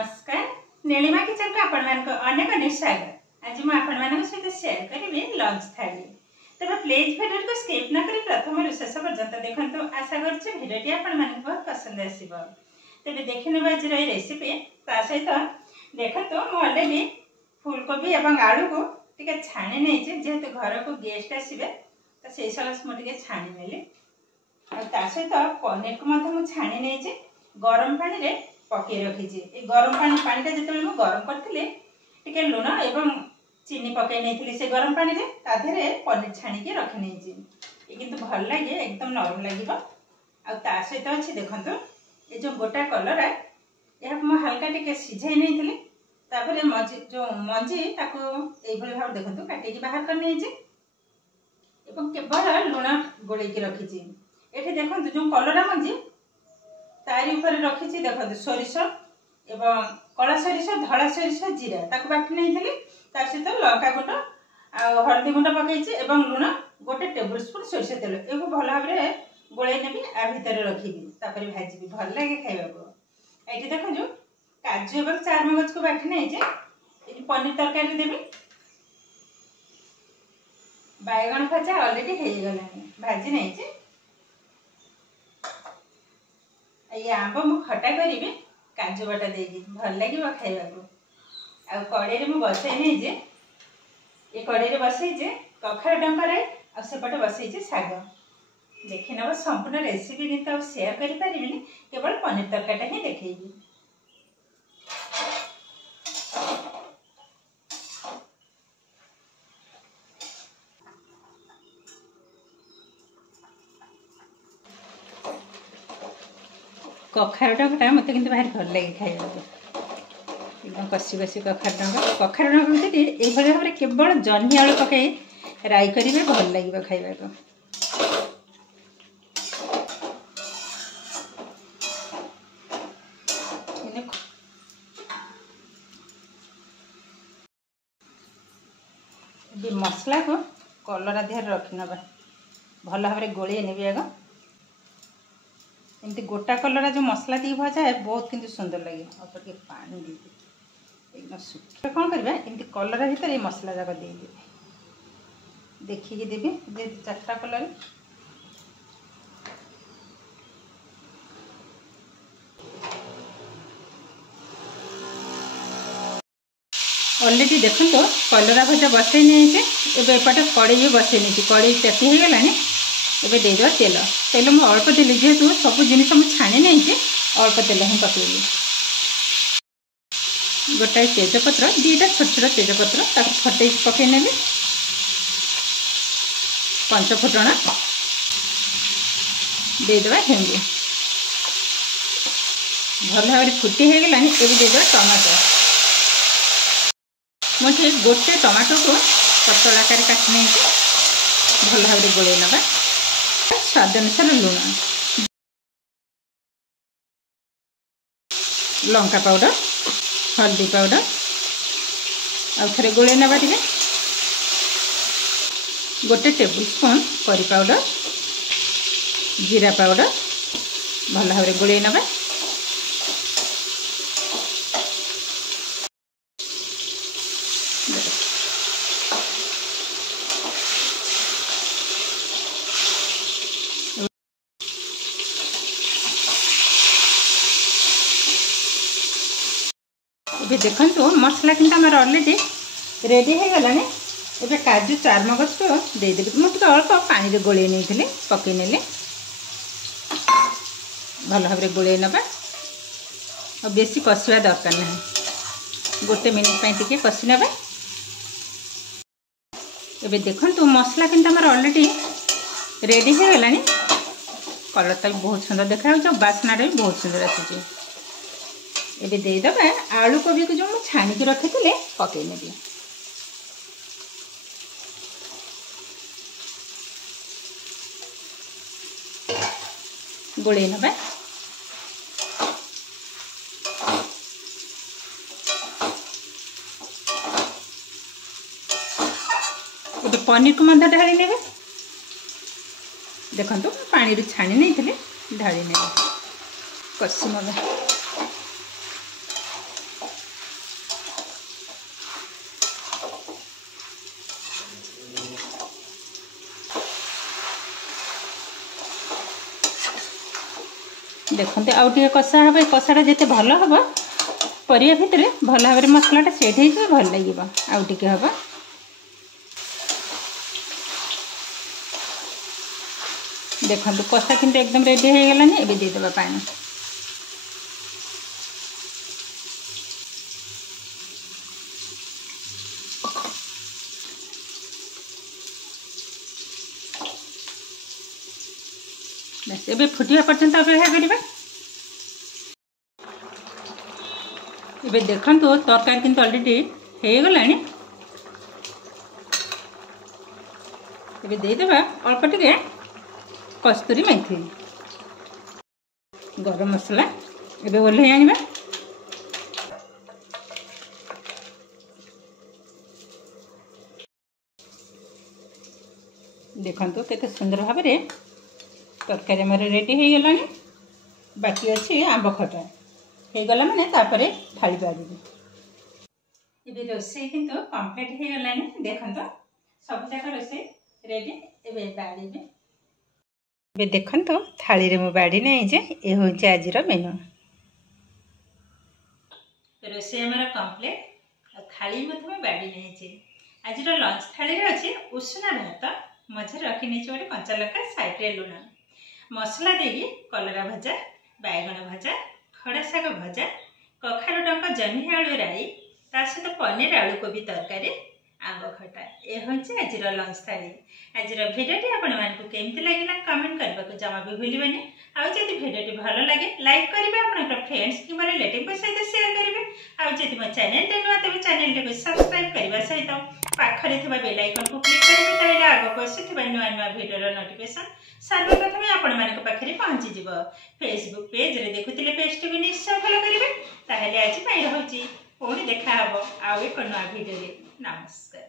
नमस्कार नीलिमा किचन को आपण मान को अनेक अनेक स्वागत। आज मैं आपण मान सहित शेयर करी लंच थाली। तब प्लीज वीडियो को स्किप न करी प्रथम रु शेष पर्यंत देखंतु। आशा करछि वीडियोटी आपण मान बहुत पसंद आसीबो। तबे देखिने आज रेसिपी ता सहित देखंतु मो ऑलरेडी फूलकोबी एवं आलू को टिके छाणी नै जे जेहेतु घर को गेस्ट आसीबे त सेई सलास मो टिके छाणी नेली। आ ता सहित पनीर को मते मो छाणी नै जे गरम पानी रे पके रखी। ए गरम पानी जिते गरम करथिले टिके लुण एवं चीनी पके नहीं से गरम पानी रे ताधरे पनीर छाणी के रखी नहीं। ये किंतु भल लगे एकदम नरम लगे। आ सहित अच्छे देखो ये जो गोटा कलरा यहाँ मैं हल्का टिके सिझाई नहीं तापर मजी जो मंजी भाव देखो काटिकी बाहर कर नहीं केवल लुण गोल रखी। ये देखो जो कलरा मंजी तारी ऊपर रखी देखो सोरिष एवं कला सोरिष धला सोरिष जीरा ताको बाटी नहीं सहित लंका गुंड आ हल्दी गुंड पकई एवं लुण गोटे टेबुल स्पून सोरिष तेल ये भल भाव गोल नेबी आ भितर रखी भाजी भल लगे खाइबा। ये देखो जो काजू एवं चारमगज को बाटी नहीं पनीर तरकारी देवी। बैगन भजा ऑलरेडी हो गलानी भाजी नहीं। ये आंब मु खटा करी काजू बाटा देगी भल लगे खाइबा को। आ कड़े मु बसई नहीं जे ये कड़े बसई कखार डंकर आ सेपटे बसई शाग देखी नब संपूर्ण रेसिपी किंतु शेयर करि परिबिनी केवल पनीर तरकारीटा ही देखैबी। कखार डंगा मत कि भारी भल लगे खाइबा एकदम कषि कषि कखार डंगा ये भाव में केवल जह्नी आलू पकई राई करेंगे भल लगे खाइबा को। मसला को कलरा देह रखी नवा भल भाव में गोल नेबी आग। एमती गोटा कलरा जो मसला दी भजा है बहुत किंतु सुंदर लगे। और पानी दे एकदम सुखा कौन करवा एमती कलरा भीतर ये मसला जाक दे देखिए देवी जे चार्टा कलर ऑलरेडी देखो तो कलरा भजा बसई नहीं एपटे कड़े भी बसई नहीं कड़े चेकी हो गलानी। एबे देदेवा तेल तेल मुझे अल्प देली जेहेतु सब जिनिस मुझे छाणी नहीं अल्प तेल ही पकईली। गोटाए तेजपत्र दीटा छोट छोट तेजपत्र फटे पकई नेली। पंचफुटण देदेवा हेंगु भल भाव फुटी हो गलानी। एबे देदेवा टमाटो मुझे गोटे टमाटो को पतला कर काटी नहीं भल भाव में गोल नवा। स्वाद अनुसार लुण लंका पाउडर हल्दी पाउडर आउ थे गोल नवा टे गोटे टेबुल स्पून करी पाउडर जीरा पाउडर भल भाव में गोल नवा। ये देखो मसला कि ऑलरेडी रेडी हो गलानी। ये काजू चारमगज को देदेवी मुझे अल्प पानी गोल नहीं पकई ने भल भाव में गोल नवा। और बेसी कषा दरकार ना गोटे मिनिट टी कषि नवा। ये देखो मसला कि ऑलरेडी रेडी हो गलानी। कलरटा भी बहुत सुंदर देखा बास्ना भी बहुत सुंदर आसूँ। ये देदेवा आलू कोबी को जो मुझे छाणी रखी थे पकई नेबी। गोल नवा पनीर को मध्य ढाली ने देखो पानी छाणी नहीं ढाली ने कषि नवा। देखते आउ कषा हम कषाटा जिते भल हम परिया भितर भल भाव मसलाटा सेट हो भल लगे आउ टे हम देखो कषा किंतु एकदम रेडी हो गलानी एबे देदेबा पानी बस एबे फुटिया पर्यंत अपेक्षा करबा एबे देखंतु तरकारी किंतु ऑलरेडी हो गलानी एबे देदेबा अल्प टिके कस्तूरी मेथी गरम मसला एबे ओल्हे आनिबा देखंतु केते सुंदर भाव रे तरकारी मोर रेडी हो गलानी बाकी अच्छी आंब खटा हो गला माने तापरे थाली बाड़ी एबे रोसे किंतु कंप्लीट हो गलानी देखंतु सब जाक रोसे रेडी एबे बाड़ी एबे देखंतु थाली रे मो बाड़ी नै जे ए होचे आजिर मेनू रोसे हमर कंप्लीट थाली मधे बाड़ी नै जे आजिर लंच थाली रे अछि उष्णा भात मझे रखी नै छोटे कंचा लका साइड रे लुणा मसला देगी कलरा भजा बैगण भजा खड़ा शाग भजा कखारु डंका जह्नी आलू राई ता सहित पनीर आलू कोबी तरकारी आंब खटा ए होचे आजिर लंच थाली आजिर भिडियोटी आपण मानकु केमति लागिला कमेंट करबा को जमा भी भूलिबेनी आ जदि भिडियोटी भलो लागे लाइक करिवे आपण फ्रेंड्स किबा रिलेटिव को सहित शेयर करिवे आ जदि मो चैनल ते नुआ तबे चैनल को सब्सक्राइब करबा सहित पाखरे थिबा बेल आइकन को क्लिक करिवे ताइले आगो को आसीथिबा नुआ नुआ भिडियो रो नोटिफिकेशन सर्वप्रथम आपण मानक पाखरे पहुंची जिवो फेसबुक पेज रे देखुतिले पेज को निश्चय फॉलो करिवे ताहेले आज पई रहउची पुणी देखा हबो आ एक नुआ भिडियो रे नमस्कार।